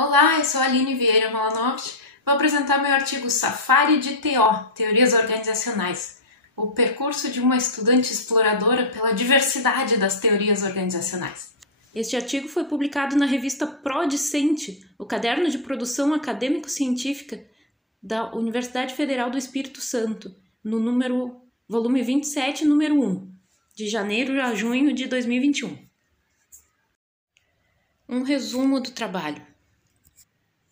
Olá, eu sou a Aline Vieira Malanovic. Vou apresentar meu artigo Safari de TO, Teorias Organizacionais, o percurso de uma estudante exploradora pela diversidade das teorias organizacionais. Este artigo foi publicado na revista ProDicente, o caderno de produção acadêmico-científica da Universidade Federal do Espírito Santo, no volume 27, número 1, de janeiro a junho de 2021. Um resumo do trabalho.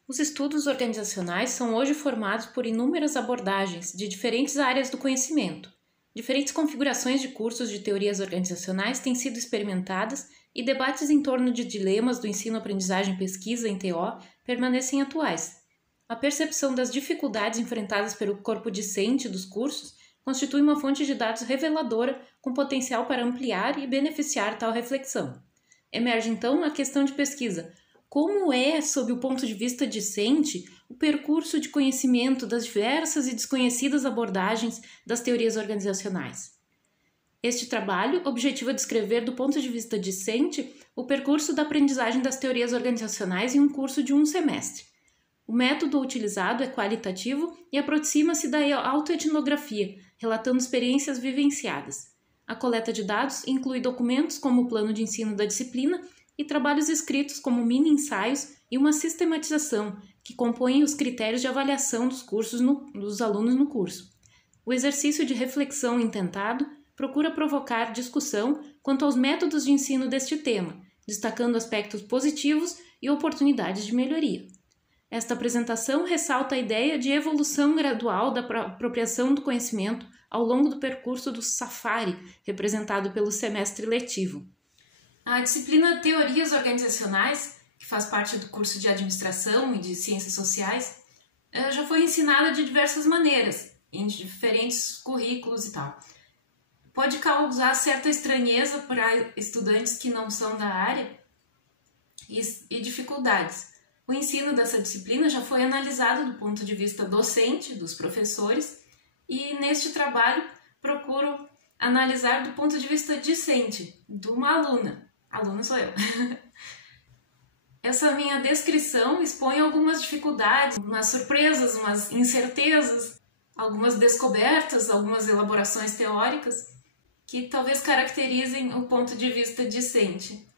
Os estudos organizacionais são hoje formados por inúmeras abordagens de diferentes áreas do conhecimento. Diferentes configurações de cursos de teorias organizacionais têm sido experimentadas e debates em torno de dilemas do ensino-aprendizagem e pesquisa em TO permanecem atuais. A percepção das dificuldades enfrentadas pelo corpo discente dos cursos constitui uma fonte de dados reveladora com potencial para ampliar e beneficiar tal reflexão. Emerge então a questão de pesquisa. Como é, sob o ponto de vista discente, o percurso de conhecimento das diversas e desconhecidas abordagens das teorias organizacionais? Este trabalho objetiva descrever, do ponto de vista discente, o percurso da aprendizagem das teorias organizacionais em um curso de um semestre. O método utilizado é qualitativo e aproxima-se da autoetnografia, relatando experiências vivenciadas. A coleta de dados inclui documentos como o plano de ensino da disciplina e trabalhos escritos como mini-ensaios e uma sistematização, que compõem os critérios de avaliação dos cursos dos alunos no curso. O exercício de reflexão intentado procura provocar discussão quanto aos métodos de ensino deste tema, destacando aspectos positivos e oportunidades de melhoria. Esta apresentação ressalta a ideia de evolução gradual da apropriação do conhecimento ao longo do percurso do Safari, representado pelo semestre letivo. A disciplina Teorias Organizacionais, que faz parte do curso de Administração e de Ciências Sociais, já foi ensinada de diversas maneiras, em diferentes currículos e tal. Pode causar certa estranheza para estudantes que não são da área e dificuldades. O ensino dessa disciplina já foi analisado do ponto de vista docente, dos professores, e neste trabalho procuro analisar do ponto de vista discente, de uma aluna. Aluna sou eu. Essa minha descrição expõe algumas dificuldades, umas surpresas, umas incertezas, algumas descobertas, algumas elaborações teóricas que talvez caracterizem o ponto de vista discente.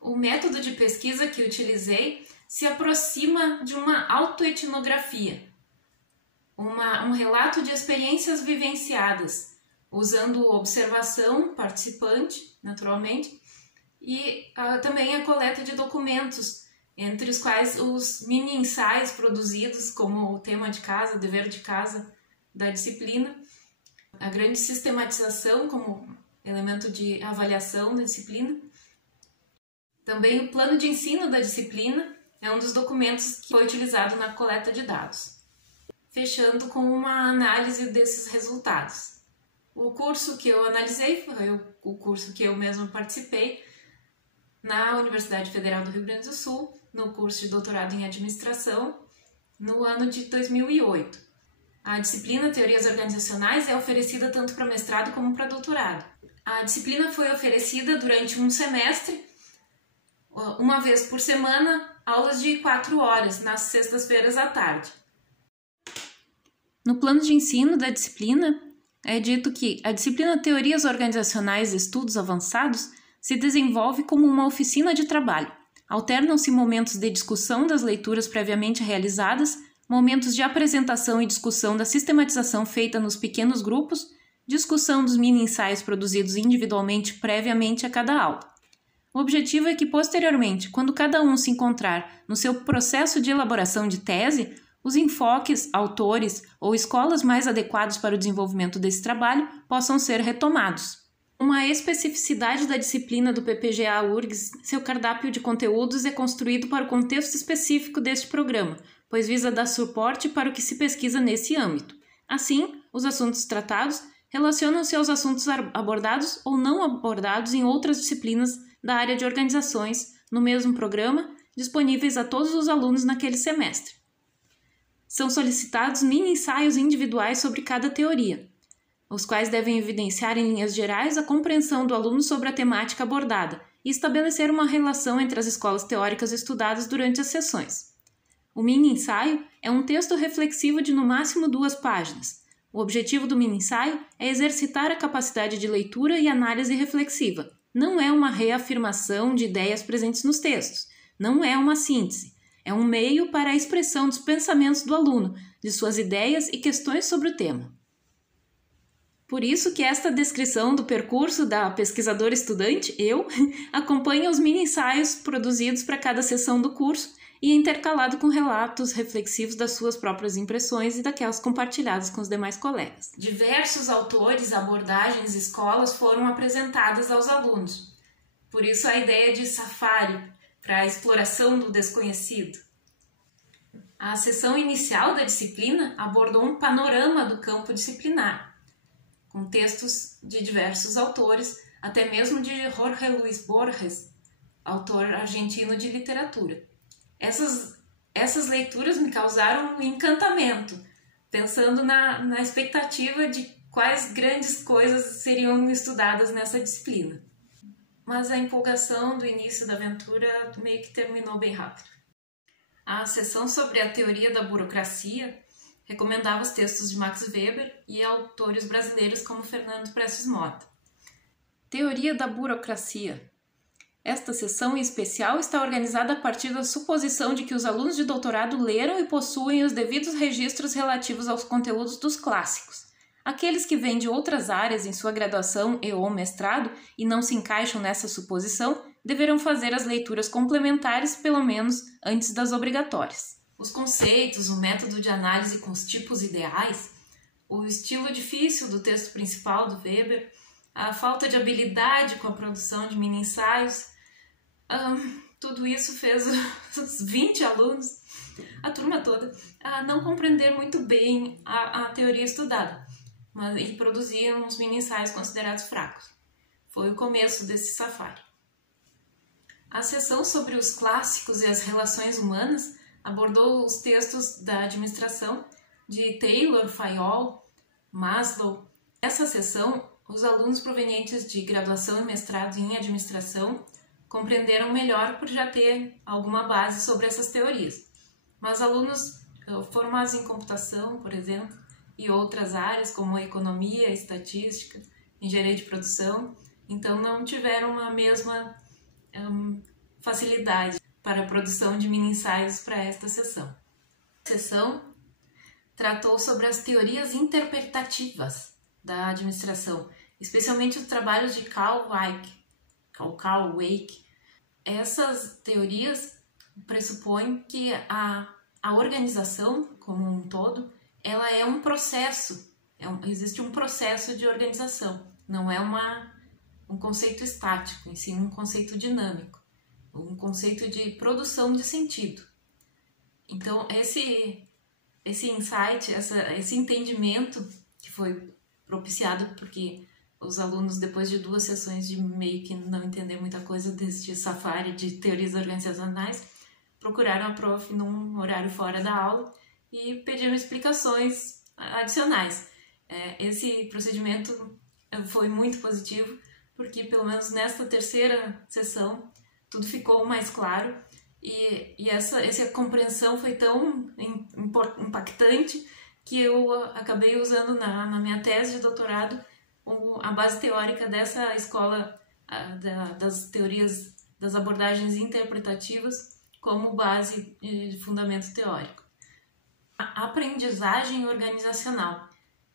O método de pesquisa que utilizei se aproxima de uma autoetnografia, um relato de experiências vivenciadas, usando observação participante, naturalmente, e também a coleta de documentos, entre os quais os mini-ensaios produzidos como o tema de casa, dever de casa da disciplina, a grande sistematização como elemento de avaliação da disciplina. Também o plano de ensino da disciplina é um dos documentos que foi utilizado na coleta de dados. Fechando com uma análise desses resultados. O curso que eu analisei foi o curso que eu mesmo participei na Universidade Federal do Rio Grande do Sul, no curso de doutorado em administração, no ano de 2008. A disciplina Teorias Organizacionais é oferecida tanto para mestrado como para doutorado. A disciplina foi oferecida durante um semestre, uma vez por semana, aulas de 4 horas, nas sextas-feiras à tarde. No plano de ensino da disciplina, é dito que a disciplina Teorias Organizacionais e Estudos Avançados se desenvolve como uma oficina de trabalho. Alternam-se momentos de discussão das leituras previamente realizadas, momentos de apresentação e discussão da sistematização feita nos pequenos grupos, discussão dos mini-ensaios produzidos individualmente previamente a cada aula. O objetivo é que, posteriormente, quando cada um se encontrar no seu processo de elaboração de tese, os enfoques, autores ou escolas mais adequados para o desenvolvimento desse trabalho possam ser retomados. Uma especificidade da disciplina do PPGA-URGS, seu cardápio de conteúdos é construído para o contexto específico deste programa, pois visa dar suporte para o que se pesquisa nesse âmbito. Assim, os assuntos tratados relacionam-se aos assuntos abordados ou não abordados em outras disciplinas da área de organizações, no mesmo programa, disponíveis a todos os alunos naquele semestre. São solicitados mini-ensaios individuais sobre cada teoria, os quais devem evidenciar em linhas gerais a compreensão do aluno sobre a temática abordada e estabelecer uma relação entre as escolas teóricas estudadas durante as sessões. O mini-ensaio é um texto reflexivo de no máximo 2 páginas. O objetivo do mini-ensaio é exercitar a capacidade de leitura e análise reflexiva. Não é uma reafirmação de ideias presentes nos textos. Não é uma síntese. É um meio para a expressão dos pensamentos do aluno, de suas ideias e questões sobre o tema. Por isso que esta descrição do percurso da pesquisadora estudante, eu, acompanha os mini-ensaios produzidos para cada sessão do curso e intercalado com relatos reflexivos das suas próprias impressões e daquelas compartilhadas com os demais colegas. Diversos autores, abordagens e escolas foram apresentadas aos alunos. Por isso a ideia de safari, para a exploração do desconhecido. A sessão inicial da disciplina abordou um panorama do campo disciplinar, com textos de diversos autores, até mesmo de Jorge Luis Borges, autor argentino de literatura. Essas leituras me causaram um encantamento, pensando na expectativa de quais grandes coisas seriam estudadas nessa disciplina. Mas a empolgação do início da aventura meio que terminou bem rápido. A sessão sobre a teoria da burocracia recomendava os textos de Max Weber e autores brasileiros como Fernando Prestes Mota. Teoria da burocracia. Esta sessão em especial está organizada a partir da suposição de que os alunos de doutorado leram e possuem os devidos registros relativos aos conteúdos dos clássicos. Aqueles que vêm de outras áreas em sua graduação e/ou mestrado e não se encaixam nessa suposição deverão fazer as leituras complementares, pelo menos antes das obrigatórias. Os conceitos, o método de análise com os tipos ideais, o estilo difícil do texto principal do Weber, a falta de habilidade com a produção de mini-ensaios, tudo isso fez os 20 alunos, a turma toda, a não compreender muito bem a teoria estudada, e produziam uns mini-ensaios considerados fracos. Foi o começo desse safari. A sessão sobre os clássicos e as relações humanas abordou os textos da administração de Taylor, Fayol, Maslow. Nessa sessão, os alunos provenientes de graduação e mestrado em administração compreenderam melhor por já ter alguma base sobre essas teorias. Mas alunos formados em computação, por exemplo, e outras áreas como economia, estatística, engenharia de produção, então não tiveram a mesma facilidade para a produção de mini-ensaios para esta sessão. A sessão tratou sobre as teorias interpretativas da administração, especialmente os trabalhos de Carl Weick. Essas teorias pressupõem que a organização como um todo, ela é um processo, existe um processo de organização, não é um conceito estático, em si um conceito dinâmico, um conceito de produção de sentido. Então esse insight, esse entendimento que foi propiciado porque os alunos, depois de 2 sessões de meio que não entender muita coisa deste safari de teorias organizacionais, procuraram a prof num horário fora da aula e pediram explicações adicionais. Esse procedimento foi muito positivo, porque pelo menos nesta 3ª sessão tudo ficou mais claro e essa compreensão foi tão impactante que eu acabei usando na minha tese de doutorado a base teórica dessa escola das teorias das abordagens interpretativas como base de fundamento teórico. A aprendizagem organizacional.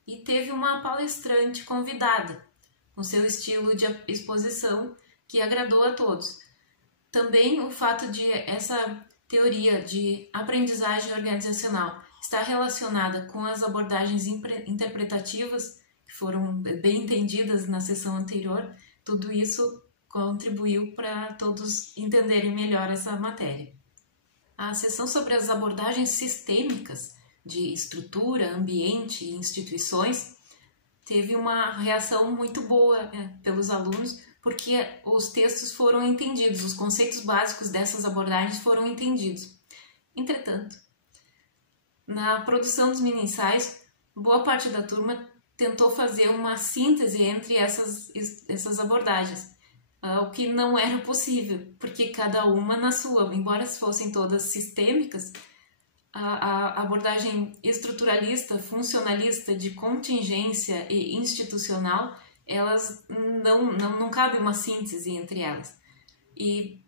E teve uma palestrante convidada, com seu estilo de exposição que agradou a todos. Também o fato de essa teoria de aprendizagem organizacional estar relacionada com as abordagens interpretativas, que foram bem entendidas na sessão anterior, tudo isso contribuiu para todos entenderem melhor essa matéria. A sessão sobre as abordagens sistêmicas de estrutura, ambiente e instituições teve uma reação muito boa pelos alunos, porque os textos foram entendidos, os conceitos básicos dessas abordagens foram entendidos. Entretanto, na produção dos mini-ensaios, boa parte da turma tentou fazer uma síntese entre essas abordagens. o que não era possível, porque cada uma na sua, embora fossem todas sistêmicas, a abordagem estruturalista, funcionalista, de contingência e institucional, elas não cabe uma síntese entre elas. E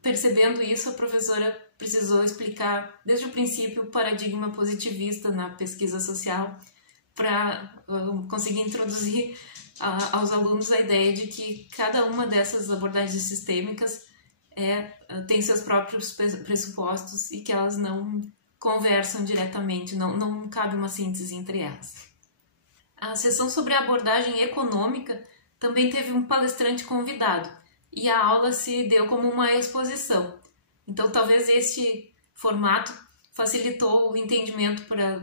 percebendo isso, a professora precisou explicar desde o princípio o paradigma positivista na pesquisa social para conseguir introduzir aos alunos a ideia de que cada uma dessas abordagens sistêmicas tem seus próprios pressupostos e que elas não conversam diretamente, não cabe uma síntese entre elas. A sessão sobre a abordagem econômica também teve um palestrante convidado e a aula se deu como uma exposição. Então talvez este formato facilitou o entendimento para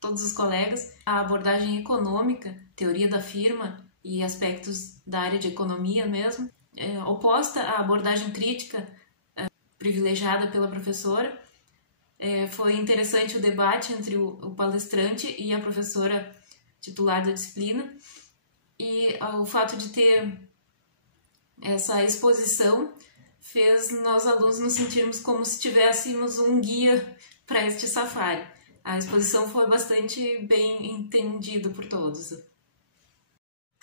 todos os colegas. A abordagem econômica, teoria da firma e aspectos da área de economia mesmo, oposta à abordagem crítica privilegiada pela professora. Foi interessante o debate entre o palestrante e a professora titular da disciplina, e o fato de ter essa exposição fez nós alunos nos sentirmos como se tivéssemos um guia para este safari. A exposição foi bastante bem entendida por todos.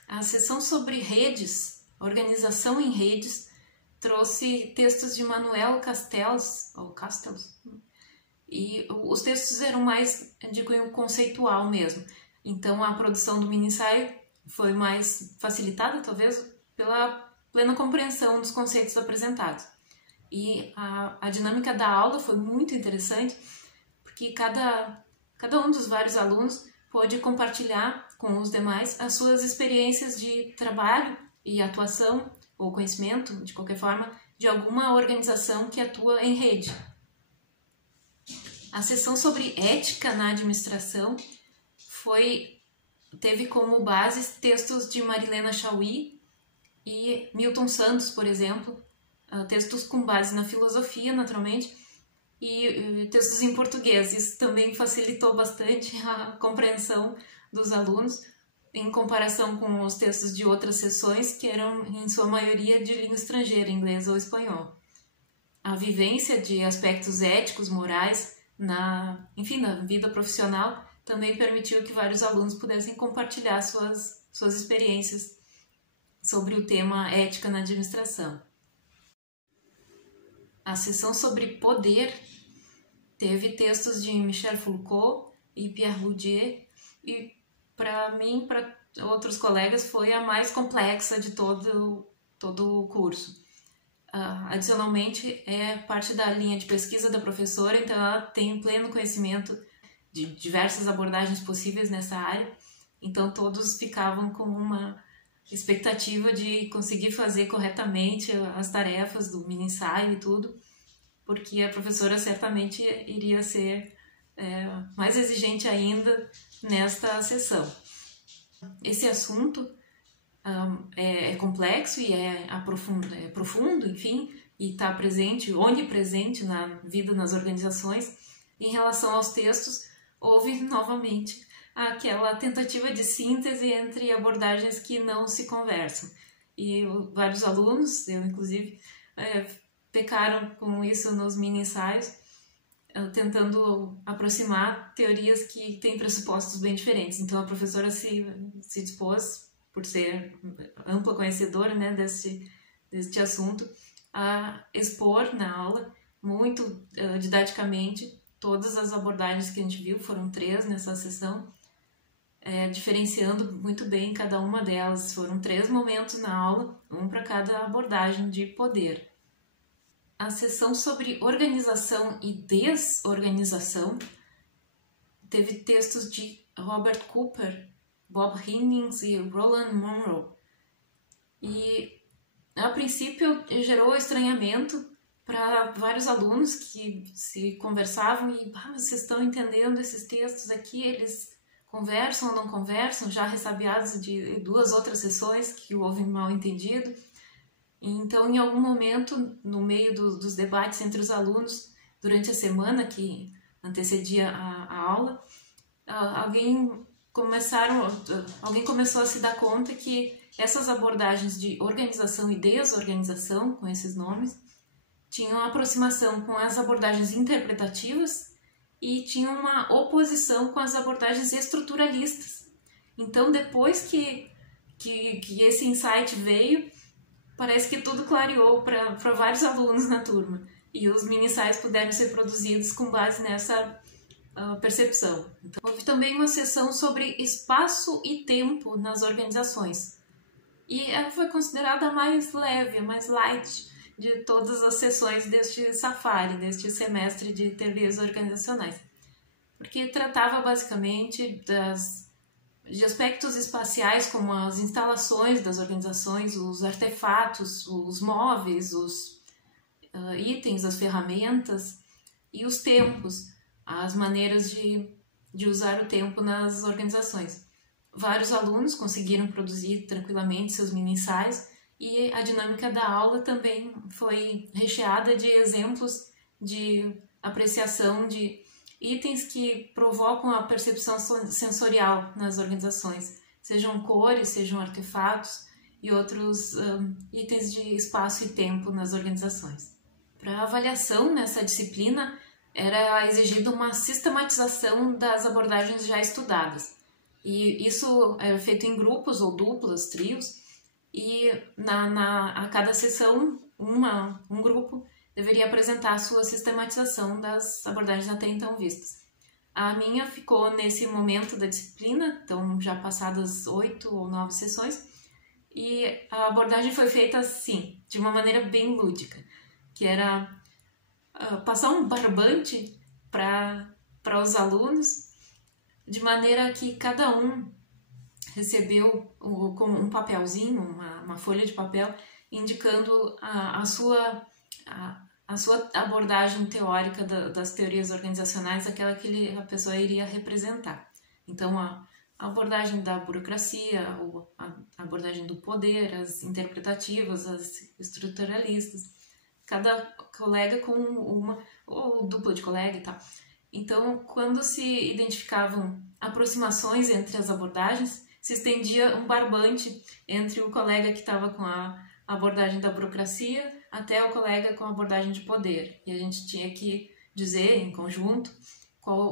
A sessão sobre redes, organização em redes, trouxe textos de Manuel Castells, e os textos eram mais de cunho conceitual mesmo. Então a produção do mini-ensaio foi mais facilitada, talvez, pela plena compreensão dos conceitos apresentados. E a dinâmica da aula foi muito interessante, porque cada um dos vários alunos pôde compartilhar com os demais as suas experiências de trabalho e atuação, ou conhecimento, de qualquer forma, de alguma organização que atua em rede. A sessão sobre ética na administração teve como base textos de Marilena Chauí e Milton Santos, por exemplo, textos com base na filosofia, naturalmente, e textos em português. Isso também facilitou bastante a compreensão dos alunos, em comparação com os textos de outras sessões, que eram, em sua maioria, de língua estrangeira, inglês ou espanhol. A vivência de aspectos éticos, morais, na vida profissional, também permitiu que vários alunos pudessem compartilhar suas experiências sobre o tema ética na administração. A sessão sobre poder teve textos de Michel Foucault e Pierre Bourdieu, e para mim, para outros colegas, foi a mais complexa de todo o curso. Adicionalmente, é parte da linha de pesquisa da professora, então ela tem pleno conhecimento de diversas abordagens possíveis nessa área, então todos ficavam com uma expectativa de conseguir fazer corretamente as tarefas do mini-ensaio e tudo, porque a professora certamente iria ser mais exigente ainda nesta sessão. Esse assunto é complexo e é profundo, enfim, e está onipresente na vida, nas organizações. Em relação aos textos, houve novamente aquela tentativa de síntese entre abordagens que não se conversam. E vários alunos, eu inclusive, pecaram com isso nos mini-ensaios, tentando aproximar teorias que têm pressupostos bem diferentes. Então a professora se dispôs, por ser ampla conhecedora, né, deste assunto, a expor na aula, muito didaticamente, todas as abordagens que a gente viu. Foram 3 nessa sessão, diferenciando muito bem cada uma delas. Foram 3 momentos na aula, um para cada abordagem de poder. A sessão sobre organização e desorganização teve textos de Robert Cooper, Bob Hingis e Roland Monroe. E, a princípio, gerou estranhamento para vários alunos que se conversavam e, mas vocês estão entendendo esses textos aqui, eles conversam ou não conversam, já ressabiados de 2 outras sessões que houve mal entendido. Então, em algum momento, no meio dos debates entre os alunos, durante a semana que antecedia a aula, alguém começou a se dar conta que Essas abordagens de organização e desorganização, com esses nomes, tinham aproximação com as abordagens interpretativas e tinham uma oposição com as abordagens estruturalistas. Então, depois que esse insight veio, parece que tudo clareou para vários alunos na turma. E os mini-ensaios puderam ser produzidos com base nessa percepção. Então, houve também uma sessão sobre espaço e tempo nas organizações. E ela foi considerada a mais leve, a mais light de todas as sessões deste safari, deste semestre de teorias organizacionais. Porque tratava basicamente de aspectos espaciais, como as instalações das organizações, os artefatos, os móveis, os itens, as ferramentas e os tempos, as maneiras de usar o tempo nas organizações. Vários alunos conseguiram produzir tranquilamente seus mini-ensaios e a dinâmica da aula também foi recheada de exemplos de apreciação de itens que provocam a percepção sensorial nas organizações, sejam cores, sejam artefatos e outros itens de espaço e tempo nas organizações. Para avaliação nessa disciplina, era exigida uma sistematização das abordagens já estudadas. E isso é feito em grupos ou duplas, trios, e a cada sessão, um grupo deveria apresentar a sua sistematização das abordagens até então vistas. A minha ficou nesse momento da disciplina, então já passadas 8 ou 9 sessões, e a abordagem foi feita assim, de uma maneira bem lúdica, que era passar um barbante para os alunos, de maneira que cada um recebeu como um papelzinho, uma folha de papel, indicando a sua abordagem teórica das teorias organizacionais, aquela que a pessoa iria representar. Então, a abordagem da burocracia, a abordagem do poder, as interpretativas, as estruturalistas, cada colega com ou dupla de colega e tal. Então, quando se identificavam aproximações entre as abordagens, se estendia um barbante entre o colega que estava com a abordagem da burocracia até o colega com a abordagem de poder. E a gente tinha que dizer, em conjunto,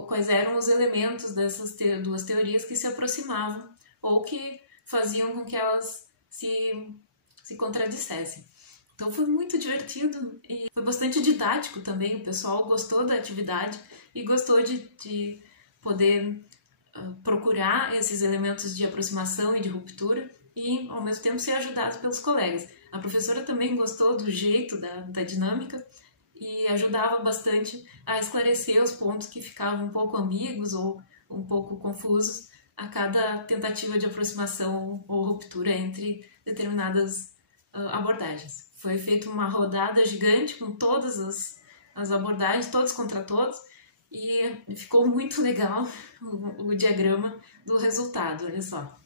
quais eram os elementos dessas duas teorias que se aproximavam ou que faziam com que elas se contradissessem. Então foi muito divertido e foi bastante didático também. O pessoal gostou da atividade e gostou de poder procurar esses elementos de aproximação e de ruptura e, ao mesmo tempo, ser ajudado pelos colegas. A professora também gostou do jeito, da dinâmica e ajudava bastante a esclarecer os pontos que ficavam um pouco ambíguos ou um pouco confusos a cada tentativa de aproximação ou ruptura entre determinadas abordagens. Foi feita uma rodada gigante com todas as abordagens, todos contra todos, e ficou muito legal o diagrama do resultado, olha só.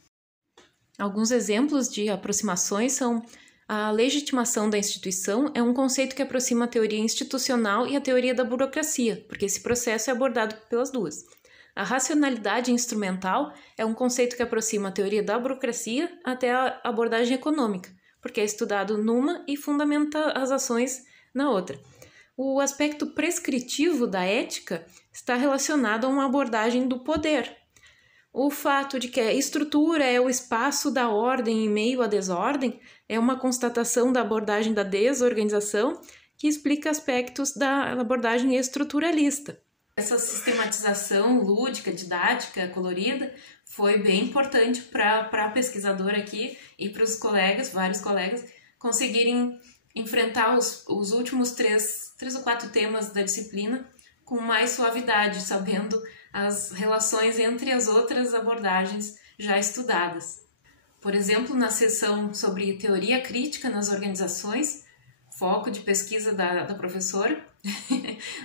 Alguns exemplos de aproximações são: a legitimação da instituição é um conceito que aproxima a teoria institucional e a teoria da burocracia, porque esse processo é abordado pelas duas. A racionalidade instrumental é um conceito que aproxima a teoria da burocracia até a abordagem econômica, porque é estudado numa e fundamenta as ações na outra. O aspecto prescritivo da ética está relacionado a uma abordagem do poder. O fato de que a estrutura é o espaço da ordem em meio à desordem é uma constatação da abordagem da desorganização que explica aspectos da abordagem estruturalista. Essa sistematização lúdica, didática, colorida, foi bem importante para a pesquisadora aqui e para os colegas, vários colegas, conseguirem enfrentar os últimos três ou quatro temas da disciplina com mais suavidade, sabendo as relações entre as outras abordagens já estudadas. Por exemplo, na seção sobre teoria crítica nas organizações, foco de pesquisa da professora,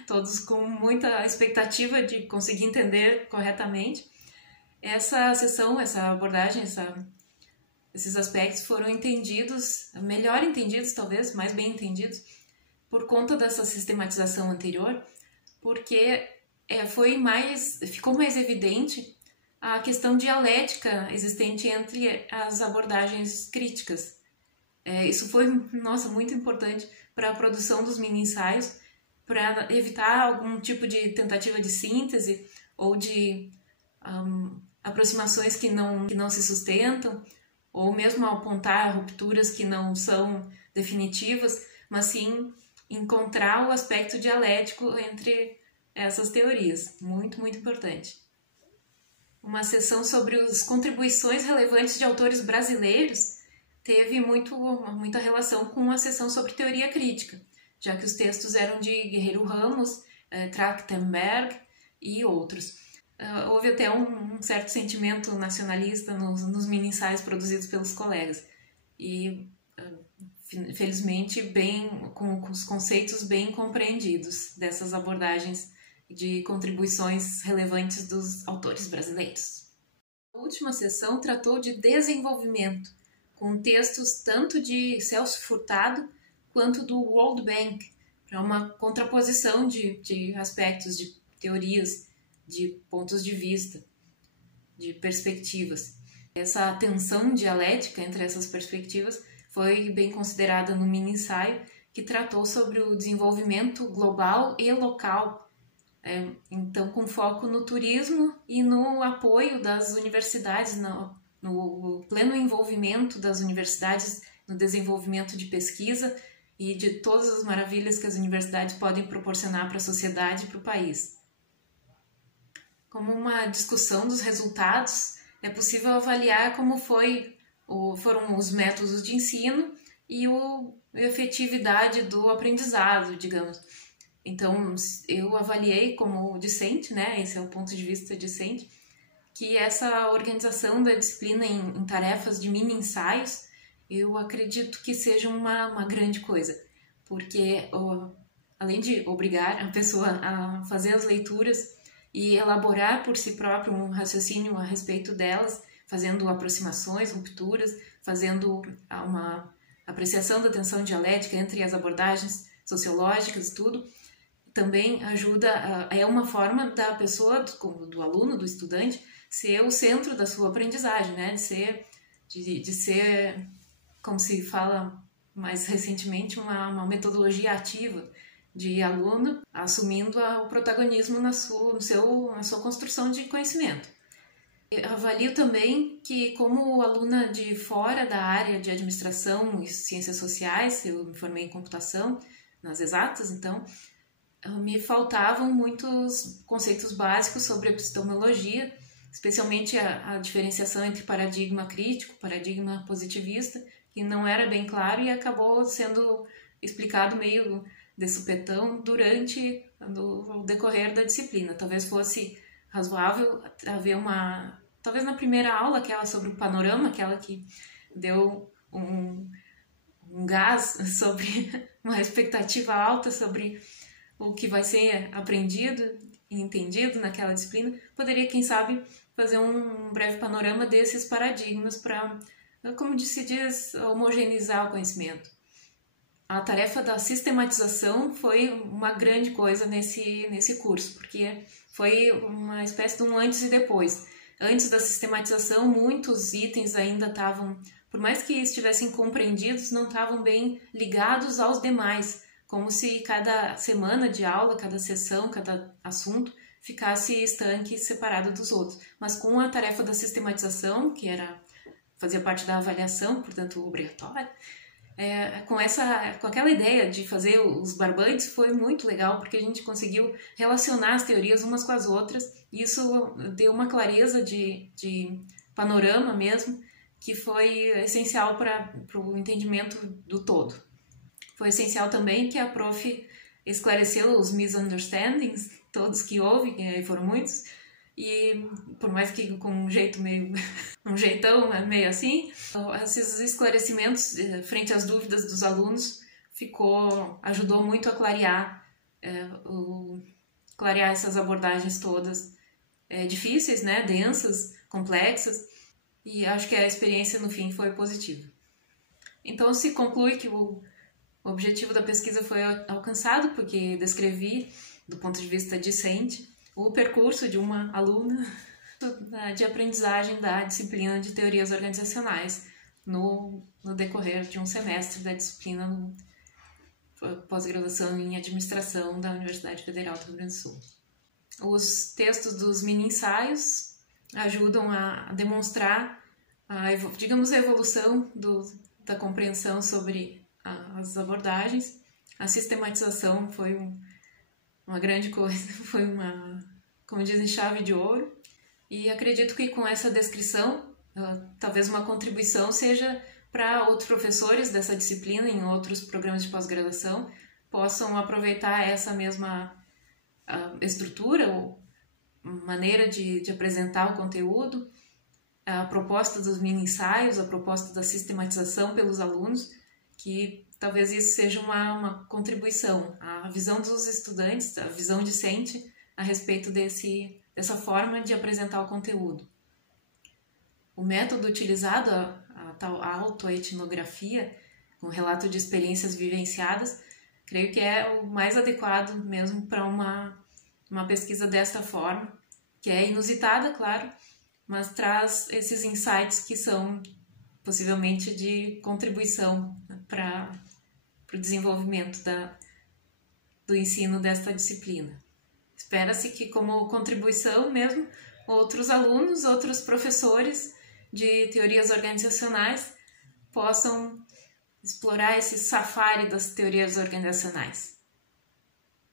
todos com muita expectativa de conseguir entender corretamente, essa seção, essa abordagem, esses aspectos foram entendidos, melhor entendidos talvez, mais bem entendidos, por conta dessa sistematização anterior, porque ficou mais evidente a questão dialética existente entre as abordagens críticas. Isso foi, nossa, muito importante para a produção dos mini-ensaios, para evitar algum tipo de tentativa de síntese ou de aproximações que não se sustentam, ou mesmo apontar rupturas que não são definitivas, mas sim encontrar o aspecto dialético entre essas teorias. Muito, muito importante. Uma sessão sobre as contribuições relevantes de autores brasileiros teve muita relação com a sessão sobre teoria crítica, já que os textos eram de Guerreiro Ramos, Trachtenberg e outros. Houve até um certo sentimento nacionalista nos mini-ensaios produzidos pelos colegas. E, felizmente, com os conceitos bem compreendidos dessas abordagens de contribuições relevantes dos autores brasileiros. A última sessão tratou de desenvolvimento, com textos tanto de Celso Furtado quanto do World Bank, para uma contraposição de aspectos, de teorias, de pontos de vista, de perspectivas. Essa tensão dialética entre essas perspectivas foi bem considerada no mini-ensaio, que tratou sobre o desenvolvimento global e local, então com foco no turismo e no apoio das universidades, no pleno envolvimento das universidades no desenvolvimento de pesquisa e de todas as maravilhas que as universidades podem proporcionar para a sociedade e para o país. Como uma discussão dos resultados, é possível avaliar como foram os métodos de ensino e a efetividade do aprendizado, digamos. Então, eu avaliei como discente, né? Esse é o ponto de vista discente, que essa organização da disciplina em tarefas de mini-ensaios, eu acredito que seja uma grande coisa, porque além de obrigar a pessoa a fazer as leituras e elaborar por si próprio um raciocínio a respeito delas, fazendo aproximações, rupturas, fazendo uma apreciação da tensão dialética entre as abordagens sociológicas e tudo, também ajuda, é uma forma da pessoa, do aluno, do estudante, ser o centro da sua aprendizagem, né? De ser, como se fala mais recentemente, uma metodologia ativa de aluno assumindo o protagonismo na sua construção de conhecimento. Eu avalio também que, como aluna de fora da área de administração e ciências sociais, eu me formei em computação, nas exatas, então, me faltavam muitos conceitos básicos sobre epistemologia, especialmente a diferenciação entre paradigma crítico, paradigma positivista, que não era bem claro e acabou sendo explicado meio de supetão durante o decorrer da disciplina. Talvez fosse razoável haver talvez na primeira aula, aquela sobre o panorama, aquela que deu um gás sobre uma expectativa alta sobre o que vai ser aprendido e entendido naquela disciplina, poderia, quem sabe, fazer um breve panorama desses paradigmas para, como se diz, homogeneizar o conhecimento. A tarefa da sistematização foi uma grande coisa nesse curso, porque foi uma espécie de um antes e depois. Antes da sistematização, muitos itens ainda estavam, por mais que estivessem compreendidos, não estavam bem ligados aos demais, como se cada semana de aula, cada sessão, cada assunto ficasse estanque, separado dos outros. Mas com a tarefa da sistematização, que fazia parte da avaliação, portanto obrigatória, com aquela ideia de fazer os barbantes, foi muito legal, porque a gente conseguiu relacionar as teorias umas com as outras, e isso deu uma clareza de panorama mesmo, que foi essencial para o entendimento do todo. Foi essencial também que a prof esclareceu os misunderstandings, todos que houve, que foram muitos, e por mais que com um jeitão meio assim, esses esclarecimentos frente às dúvidas dos alunos ajudou muito a clarear essas abordagens todas difíceis, né, densas, complexas, e acho que a experiência no fim foi positiva. Então se conclui que o objetivo da pesquisa foi alcançado, porque descrevi, do ponto de vista discente, o percurso de uma aluna de aprendizagem da disciplina de teorias organizacionais no decorrer de um semestre da disciplina no pós-graduação em administração da Universidade Federal do Rio Grande do Sul. Os textos dos mini-ensaios ajudam a demonstrar a evolução da compreensão sobre as abordagens. A sistematização foi uma grande coisa, foi como dizem, chave de ouro. E acredito que com essa descrição, talvez uma contribuição seja para outros professores dessa disciplina em outros programas de pós-graduação possam aproveitar essa mesma estrutura ou maneira de apresentar o conteúdo, a proposta dos mini-ensaios, a proposta da sistematização pelos alunos, que talvez isso seja uma contribuição à visão dos estudantes, a visão discente a respeito dessa forma de apresentar o conteúdo. O método utilizado, a tal autoetnografia, com relato de experiências vivenciadas, creio que é o mais adequado mesmo para uma pesquisa desta forma, que é inusitada, claro, mas traz esses insights que são possivelmente de contribuição para o desenvolvimento do ensino desta disciplina. Espera-se que, como contribuição mesmo, outros alunos, outros professores de teorias organizacionais possam explorar esse safari das teorias organizacionais.